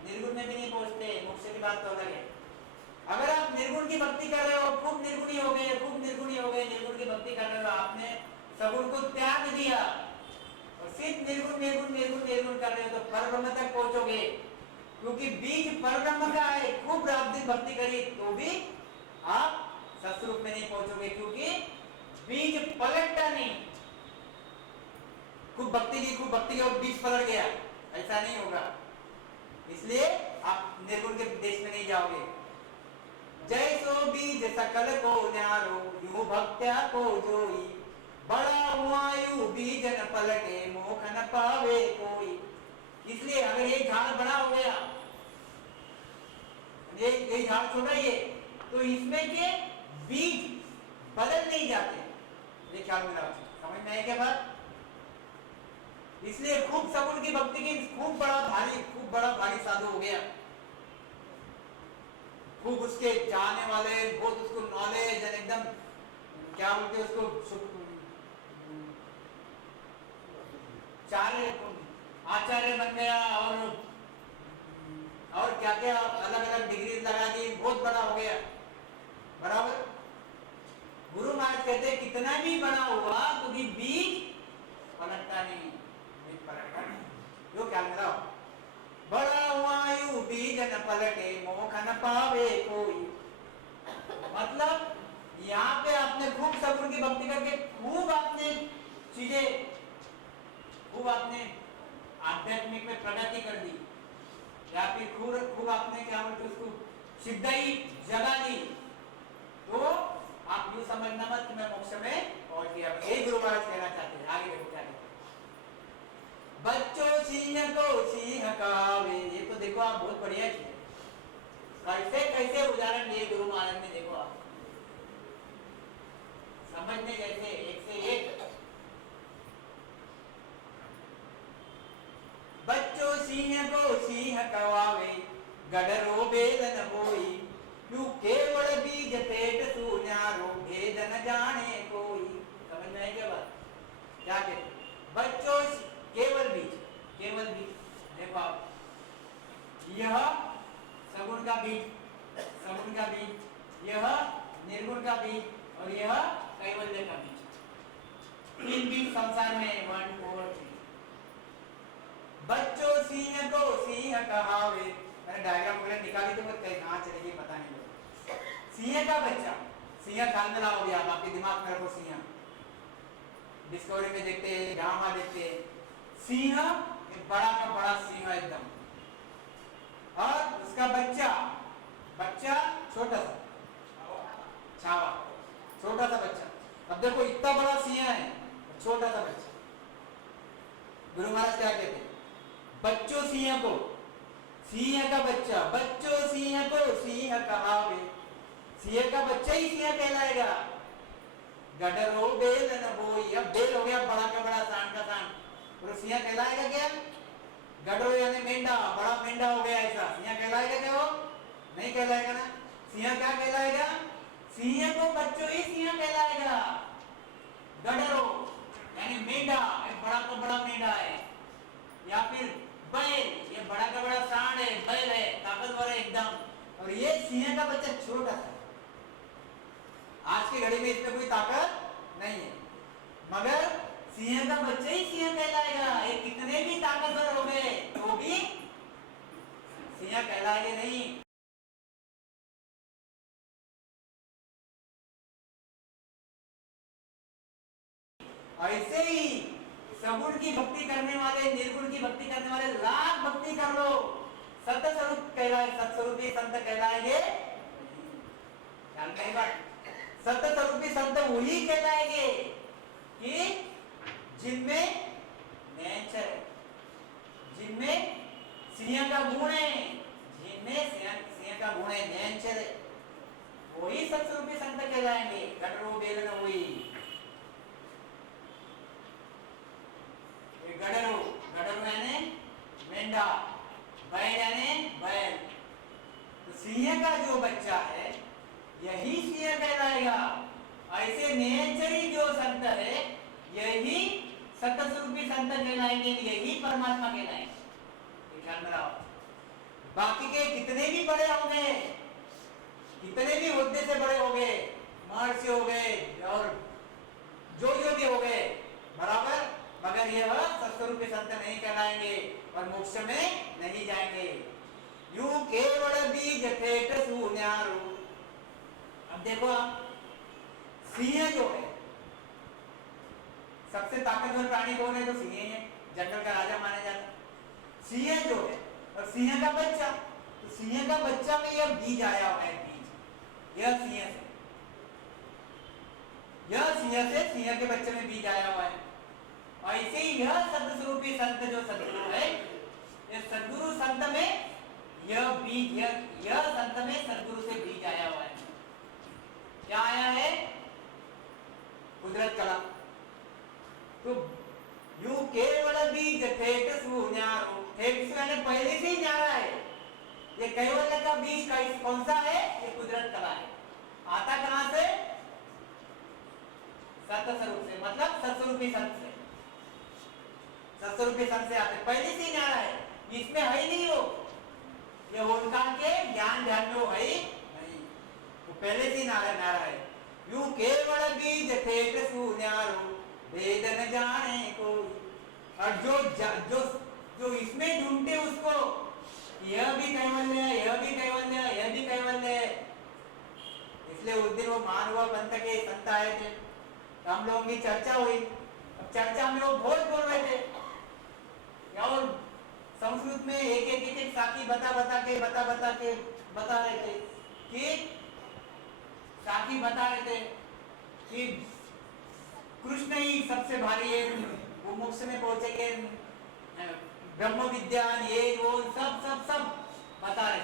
निर्गुण में भी नहीं पहुंचते, मोक्ष की बात तो अलग है। अगर आप निर्गुण की भक्ति कर रहे हो, खूब निर्गुणी हो गए, खूब निर्गुणी हो गए, निर्गुण की भक्ति कर रहे हो, आपने सगुण को त्याग दिया और सिर्फ निर्गुण निर्गुण निर्गुण निर्गुण कर रहे हो, तो परब्रह्म तक पहुंचोगे, क्योंकि बीज परब्रह्म का है। खूब राबदिक भक्ति करी तो भी आप सत्स्वरूप में नहीं पहुंचोगे, क्योंकि बीज पलटता नहीं। खूब भक्ति की, खूब भक्ति की और बीज पलट गया, ऐसा नहीं होगा। इसलिए आप निर्गुण के देश में नहीं जाओगे। जैसो बीज सकल को न्यारो यूं भक्त्या को जोई, बड़ा वायु बीज न पलटे मोख न पावे कोई। इसलिए अगर ये झाड़ बड़ा हो गया, ये झाड़ छोटा ही है, तो इसमें के बीज बदल नहीं जाते। ये ख्याल में रखो, समझ में आया क्या बात? इसलिए खूब सगुण की भक्ति की, खूब बड़ा भारी साधु हो गया, खूब उसके चाहने वाले, बहुत उसको नॉलेज और एकदम क्या बोलते हैं उसको, आचार्य बन गया, और क्या क्या अलग अलग डिग्री लगा दी, बहुत बड़ा हो गया। बराबर। गुरु महाराज कहते हैं कितना भी बड़ा हुआ तो भी बीज पलटता नहीं, बीज पलटता नहीं। जो क्या मिला, बड़ा हुआ यू बीज न पलटे, मोख न पावे कोई। मतलब यहाँ पे आपने खूब सगुण की भक्ति करके खूब आपने चीजें, खूब आपने आध्यात्मिक में प्रगति कर दी, या फिर खूब आपने क्या बोलते उसको सिद्धाई जगा दी, तो आप यूं समझना मत कि मैं मोक्ष में पहुंच गया। यही गुरु महाराज कहना चाहते हैं। आगे देखो क्या कहते हैं, बच्चों सिंह को सिंह कहावे। ये तो देखो आप बहुत बढ़िया चीज है, कैसे कैसे उदाहरण दिए गुरु महाराज ने, देखो आप समझने जैसे एक से एक। बच्चों सिंह को सिंह कहावे, गडरो बेल न होई, यू केवल बीज पेट सुन्यारो, भेद न जाने कोई। समझ में आई क्या बात, क्या कहते बच्चों, केवल बीज, केवल बीज। देखो आप, यह सगुण का बीज, सगुण का बीज, यह निर्गुण का बीज, और यह कैवल्य का बीज। तीन बीज संसार में, 1 4 3। बच्चों सिंह को सिंह कहावे, मैंने डायग्राम वगैरह निकाली तो मैं कहीं कहाँ चलेगी पता नहीं लगा। सिंह का बच्चा, सिंह कांदला हो गया, आपके दिमाग में रखो सिंह, डिस्कवरी में देखते हैं, ड्रामा देखते हैं, सिंह बड़ा का बड़ा सिंह एकदम, और उसका बच्चा, बच्चा छोटा सा छावा, छोटा सा बच्चा। अब देखो इतना बड़ा सिंह है, छोटा सा बच्चा। गुरु महाराज क्या कहते हैं, बच्चों सिंह को, सिंह का बच्चा, बच्चों सिंह को सिंह कहावे, सिंह का बच्चा ही सिंह कहलाएगा। गडरो बेल न होई, अब बेल हो गया बड़ा का बड़ा, सांड का सांड, और सिंह कहलाएगा क्या, गडरो यानी मेंढा, बड़ा मेंढा हो गया ऐसा, सिंह कहलाएगा क्या वो, नहीं कहलाएगा ना। सिंह क्या कहलाएगा, सिंह को बच्चों ही सिंह कहलाएगा। गडरो यानी मेंढा, बड़ा का बड़ा मेंढा है, या फिर बैल, ये बड़ा का बड़ा सांड है, बैल है, ताकतवर है एकदम, और ये सिंह का बच्चा छोटा सा। आज की घड़ी में इसमें कोई ताकत नहीं है, मगर सिंह का बच्चा ही सिंह कहलाएगा। ये कितने भी ताकतवर हो गए तो भी सिंह कहलाएंगे नहीं। ऐसे ही सगुण की भक्ति करने वाले, निर्गुण की भक्ति करने वाले लाख भक्ति कर लो, सतस्वरूप कहलाए, सतस्वरूपी संत कहलाएंगे नहीं। बात सतस्वरूपी संत वही कहलाएंगे कि जिनमें नेचर है, जिनमें सिंह का गुण है, जिनमें सिंह का गुण है, नेचर है, वही सतस्वरूपी संत कहलाएंगे। गडरो बेल न हुई, गडरू, गडरू यानी मेंढा, बैल यानी बैल। तो सिंह का जो बच्चा है यही सिंह कहलाएगा। ऐसे नेचरी जो संत है यही सतस्वरूपी संत कहलाएंगे, यही परमात्मा कहलाएंगे। ध्यान में रहो, बाकी के कितने भी बड़े होंगे, कितने भी हुद्दे से बड़े हो गए, महर्षि हो गए और जो भी हो गए, बराबर, मगर यह सतस्वरूपी संत नहीं कहलाएंगे और मोक्ष में नहीं जाएंगे। यू केवल बीज फेट सुन्यारू। अब देखो आप, सिंह जो है, सबसे ताकतवर प्राणी कौन है, तो सिंह ही है, जंगल का राजा माना जाता। सिंह जो है और सिंह का बच्चा, तो सिंह का बच्चा में यह बीज आया हुआ है, बीज, यह सिंह से, यह सिंह से, सिंह के बच्चे में बीज आया हुआ है। ऐसे ही यह सतस्वरूपी संत जो सदगुरु है, ये सदगुरु संत में यह बीज, यह संत में सदगुरु से बीज आया हुआ है। क्या आया है, कुदरत कला। तो यू केवल बीज कैवल्य का बीज कौन सा है? ये कुदरत कला है। आता कहां से? सत्स्वरूप से, मतलब सत्स्वरूपी संत से। सत्स्वरूपी संत से आते, पहले से ही न्यारा है, इसमें है ही नहीं वो, ये ओंकार के ज्ञान ध्यान में वो है ही नहीं, वो पहले से ही नारा है। यूं केवल बीज ठेठ सुन्यारो वेद न जाने कोई। और जो इसमें ढूंढते उसको, यह भी कैवल्य है, यह भी कैवल्य है, यह भी कैवल्य है। इसलिए उस दिन वो मानव पंथ के संत आए थे, हम लोगों की चर्चा हुई। अब चर्चा में वो बहुत बोल रहे थे, और संस्कृत में एक साखी बता रहे थे कि साखी बता रहे थे कि कृष्ण ही सबसे भारी है, वो मोक्ष में पहुंचेंगे, ब्रह्म विज्ञान ये वो सब सब सब बता रहे।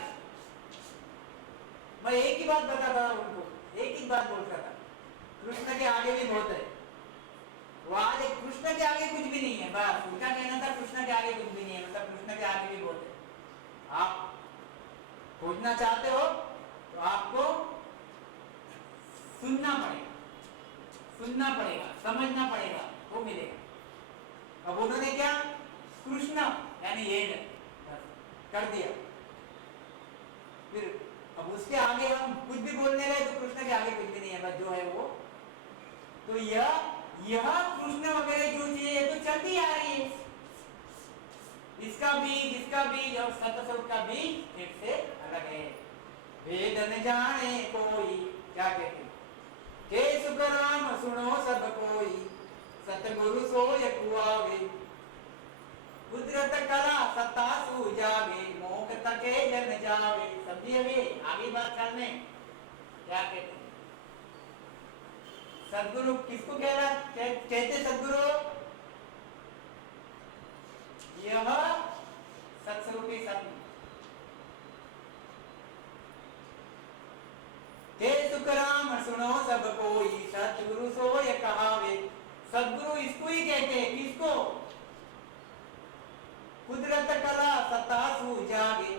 मैं एक ही बात बताता था उनको, एक ही बात बोल रहा था, कृष्ण के आगे भी बहुत है, वाले कृष्ण के आगे कुछ भी नहीं है, बस उनका कहना था कृष्ण के आगे कुछ भी नहीं है, मतलब कृष्ण के आगे भी बहुत है। आप खोजना चाहते हो तो आपको सुनना पड़ेगा, समझना पड़ेगा, वो मिलेगा। अब उन्होंने क्या, कृष्ण यानी ये कर दिया, फिर अब उसके आगे हम कुछ भी बोलने गए तो कृष्ण के आगे कुछ भी नहीं है, बस जो है वो। तो यह कृष्ण वगैरह जो चीज है तो चलती आ रही है, इसका बीज और सत्स्वरूप का बीज एक से अलग है। वेद न जाने कोई, क्या कहते, के सुख राम सुनो सब कोई, सतगुरु सोय कुआवे, कुदरत कला सत्ता सुजावे, मोक्ष तके जन जावे। समझिए अभी आगे बात करने, क्या कहते हैं सदगुरु किसको कहते सदगुरु? यह सत्स्वरूपी संत। के सुख राम सुनो सब कोई, सतगुरु सोय कहावे। सदगुरु इसको ही कहते हैं, किसको? कुदरत कला सत्ता सुजागे।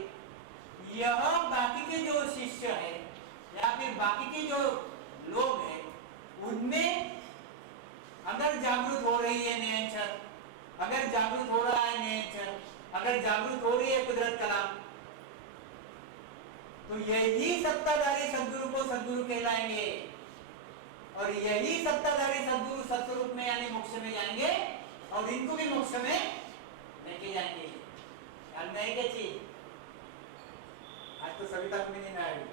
यह बाकी के जो शिष्य है या फिर बाकी के जो लोग हैं उनमें अगर जागृत हो रही है नेचर, अगर जागृत हो रहा है नेचर, अगर जागृत हो रही है कुदरत कला, तो यही सत्ताधारी सद्गुरु को सद्गुरु कहलाएंगे, और यही सत्ताधारी सद्गुरु सत्स्वरूप में यानी मोक्ष में जाएंगे, और इनको भी मोक्ष में लेके जाएंगे। यार नहीं क्या चीज, आज तो सभी तक में नींद आ रही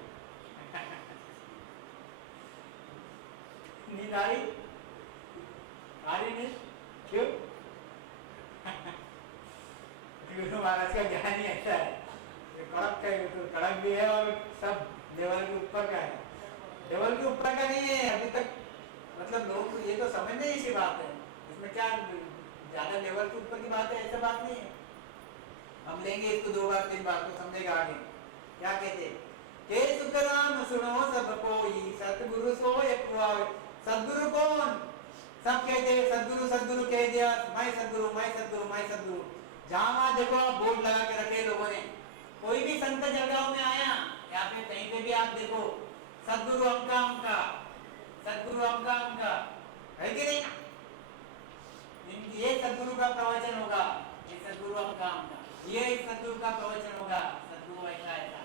नींद आ रही नहीं, क्यों? गुरु महाराज का ज्ञान ही ऐसा है, कड़क का तो कड़क भी है और सब लेवल के ऊपर का है, लेवल के ऊपर का नहीं है अभी तक। मतलब लोग ये तो समझ नहीं, इसी बात है, इसमें क्या ज्यादा लेवल के ऊपर की बात है, ऐसा बात नहीं है। हम लेंगे इसको 2 बार 3 बार तो समझेगा आगे। क्या कहते, के सुख राम सुनो सब कोई, सतगुरु सोय कुआवे। सदगुरु कौन? सब कहते हैं सदगुरु सदगुरु कह दिया, मैं सदगुरु मैं सदगुरु मैं सदगुरु। जहां देखो बोर्ड लगा के रखे लोगों ने, कोई भी संत जगहों में आया या फिर कहीं पे भी आप देखो सदगुरु अमका सदगुरु अमका है कि नहीं? ये सदगुरु का प्रवचन होगा, ये सदगुरु अमका, ये सदगुरु का प्रवचन होगा, सदगुरु ऐसा ऐसा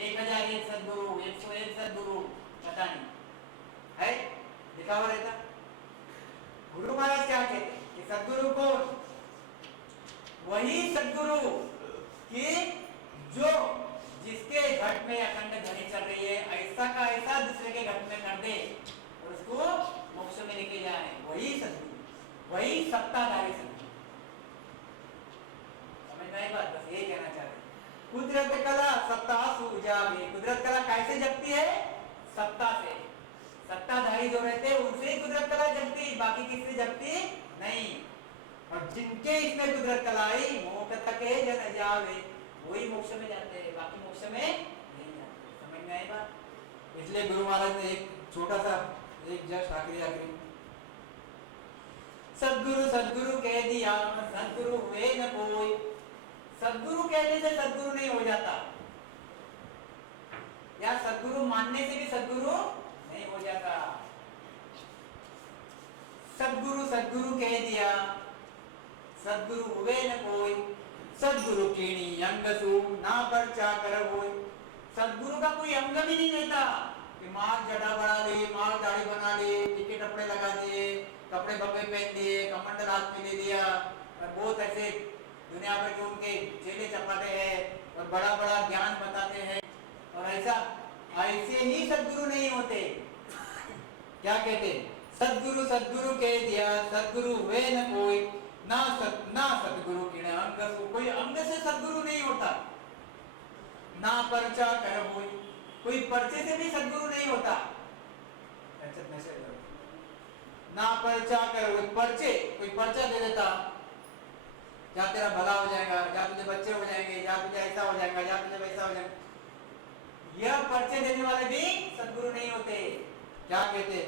1001 सदगुरु 101 सदगुरु, पता नहीं है, लिखा हुआ रहता। गुरु महाराज क्या कहते कि सदगुरु को वही सदगुरु कि जो जिसके घट में अखंड ध्वनि चल रही है, ऐसा का ऐसा दूसरे के घट में कर दे और उसको मोक्ष में लेके जाए, वही सदगुरु, वही सत्ताधारी सदगुरु। समझ में आई बात? बस ये कहना चाहते। कुदरत कला सत्ता सुजागे। कुदरत कला कैसे जगती है? सत्ता से। सत्ताधारी जो रहते हैं उनसे ही कुदरत कला जगती, बाकी किससे जगती नहीं। और जिनके इसमें कुदरत कला आई, मोक्ष तके जन जावे, वही मोक्ष में जाते हैं, बाकी मोक्ष में नहीं जाते। समझ में आई बात? इसलिए गुरु महाराज ने एक छोटा सा एक जस्ट आखिरी सदगुरु सदगुरु कह दिया, सदगुरु हुए न कोई। सदगुरु कहने से सदगुरु नहीं हो जाता, या सद्गुरु मानने से भी सद्गुरु नहीं हो जाता। सद्गुरु सद्गुरु कह दिया, सद्गुरु हुए न कोई, सद्गुरु कीणी अंग सु ना परचा कर होय। सद्गुरु का कोई अंग भी नहीं रहता कि माल जटा बढ़ा ले, माल दाढ़ी बना ले, टिके कपड़े लगा दिए, कपड़े बब्बे पहन दिए, कमंडल हाथ में ले लिया, और बहुत ऐसे दुनिया भर के उनके चेले चपाटे हैं और बड़ा बड़ा ज्ञान बताते हैं, और ऐसे ही सद्गुरु नहीं होते। क्या कहते? सद्गुरु सद्गुरु कह दिया, सद्गुरु हुए न कोई, ना सद्गुरु की अंग सु, कोई अंग से सद्गुरु नहीं होता। ना परचा कर होय, कोई पर्चे से भी सद्गुरु नहीं होता। ना परचा कर होय, पर्चे, कोई पर्चा दे देता, या तेरा भला हो जाएगा, या तुझे बच्चे हो जाएंगे, या तुझे ऐसा हो जाएगा, या तुझे वैसा हो जाएगा, यह पर्चे देने वाले भी सद्गुरु नहीं होते। क्या कहते?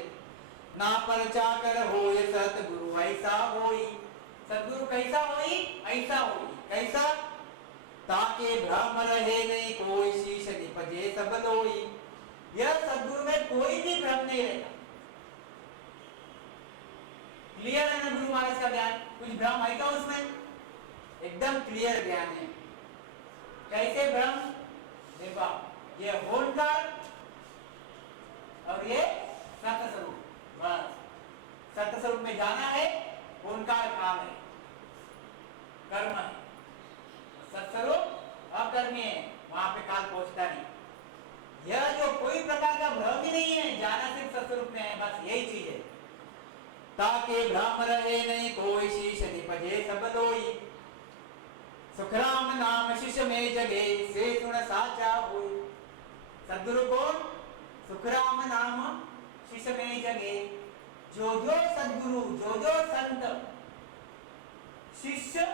ना परचा कर होय सतगुरु ऐसा होई। सद्गुरु कैसा होई? ऐसा होई। कैसा? ताके भ्रम रहे नहीं कोई, शीश निपजे सब लोई। यह सद्गुरु में कोई भी भ्रम नहीं रहता। क्लियर है ना गुरु महाराज का ज्ञान? कुछ भ्रम है क्या उसमें? एकदम क्लियर ज्ञान है। कैसे भ्रम? देखो, ये होनकार और ये सत्य स्वरूप, बस सत्य स्वरूप में जाना है, होनकार काम है, कर्म है, सत्स्वरूप अकर्मी है, वहां पे काल पहुंचता नहीं। यह जो कोई प्रकार का भ्रम ही नहीं है, जाना सिर्फ सत्स्वरूप में है, बस यही चीज है। ताके भ्रम रहे नहीं कोई, शीश निपजे सब लोई। सुखराम नाम शिष में जगे, से सुन साचा होय। सद्गुरु कौन? सुखराम नाम शिष में जगे। जो जो सद्गुरु, जो जो संत शिष्य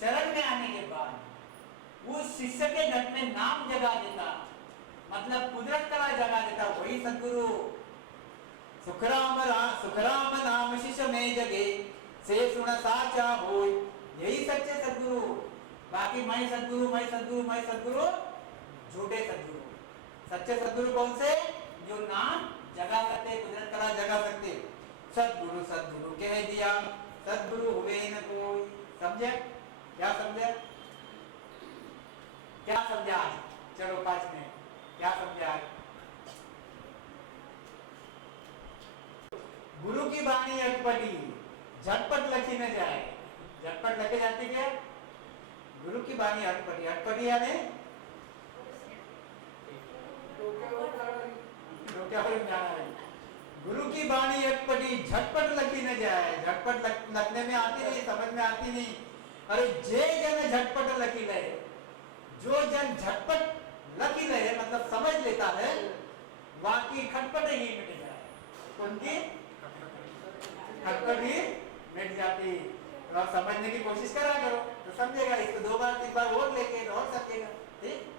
शरण में आने के बाद उस शिष्य के घट में नाम जगा देता, मतलब कुदरत का जगा देता, वही सद्गुरु। सुखराम नाम शिष में जगे, से सुन साचा होय। यही सच्चे सद्गुरु। बाकी मैं सद्गुरु, मैं सद्गुरु, मैं सद्गुरु, झूठे सद्गुरु। सच्चे सद्गुरु कौन से? जो नाम जगा सकते, कुदरत कला जगा सकते। सद्गुरु सद्गुरु कह दिया, सद्गुरु हुए न कोई। समझे? क्या समझे? क्या समझा? चलो 5 मिनट, क्या समझा? गुरु की वाणी अटपटी, झटपट लखी न जाए। झटपट लखे जाती क्या? गुरु की वाणी अटपटी। अटपटी यानी गुरु की वाणी अटपटी, झटपट लखी न जाए। झटपट लखने में आती नहीं, समझ में आती नहीं। अरे जे जन झटपट लखी ले, जो जन झटपट लखी ले मतलब समझ लेता है, वहां की खटपट ही मिट जाए। उनकी खटपट ही मिट जाती। और समझने की कोशिश करा करो तो समझेगा। इसको 2 बार 3 बार और लेके और समझेगा। ठीक?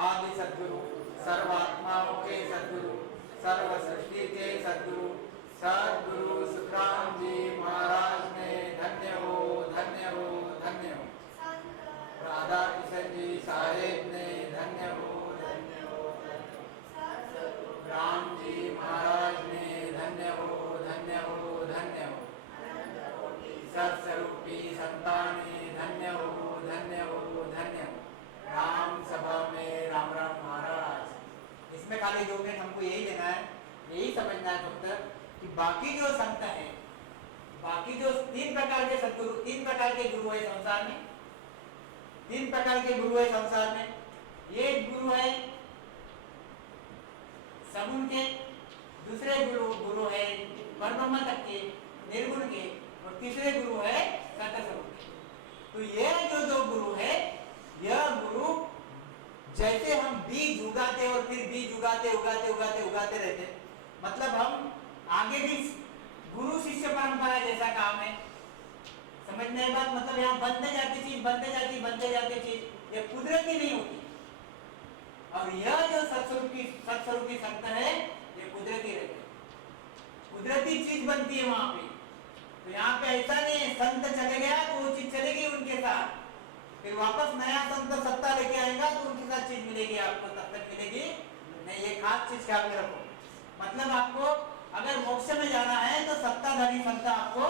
आदि सद्गुरु, सर्वात्माओं के सद्गुरु, सर्व सृष्टि के सद्गुरु, सद्गुरु सुखराम जी महाराज ने धन्य हो, धन्य हो, धन्य हो। राधा किशन जी साहेब ने धन्य हो, धन्य हो, राम जी महाराज ने धन्य हो, धन्य हो, धन्य हो। सत्स्वरूपी संताने धन्य हो, धन्य हो, धन्य हो। राम सभा में राम राम महाराज। इसमें खाली 2 मिनट हमको यही लेना है, यही समझना है फक्त कि बाकी जो संत है, बाकी जो 3 प्रकार के सद्गुरु, 3 प्रकार के गुरु है संसार में, 3 प्रकार के गुरु है संसार में। ये गुरु है सगुण के, दूसरे गुरु है परब्रह्म तक के, निर्गुण के, और तीसरे गुरु है सत्य स्वरूप के। तो ये जो गुरु है, यह गुरु जैसे हम बीज उगाते और फिर बीज उगाते रहते, मतलब हम आगे भी गुरु शिष्य परंपरा जैसा काम है। समझने की बात? मतलब यहाँ बनते जाती चीज, बनते जाती चीज, ये कुदरती नहीं होती। और यह जो सत्स्वरूपी संत है, ये कुदरती रहते, कुदरती चीज बनती है वहां पे। तो यहाँ पे ऐसा नहीं है संत चले गया तो वो चीज चलेगी उनके साथ। फिर वापस नया संत सत्ता लेके आएगा तो उनके साथ चीज मिलेगी आपको, तब तक मिलेगी नहीं। ये खास चीज ख्याल में रखो। मतलब आपको अगर मोक्ष में जाना है तो सत्ताधारी संत आपको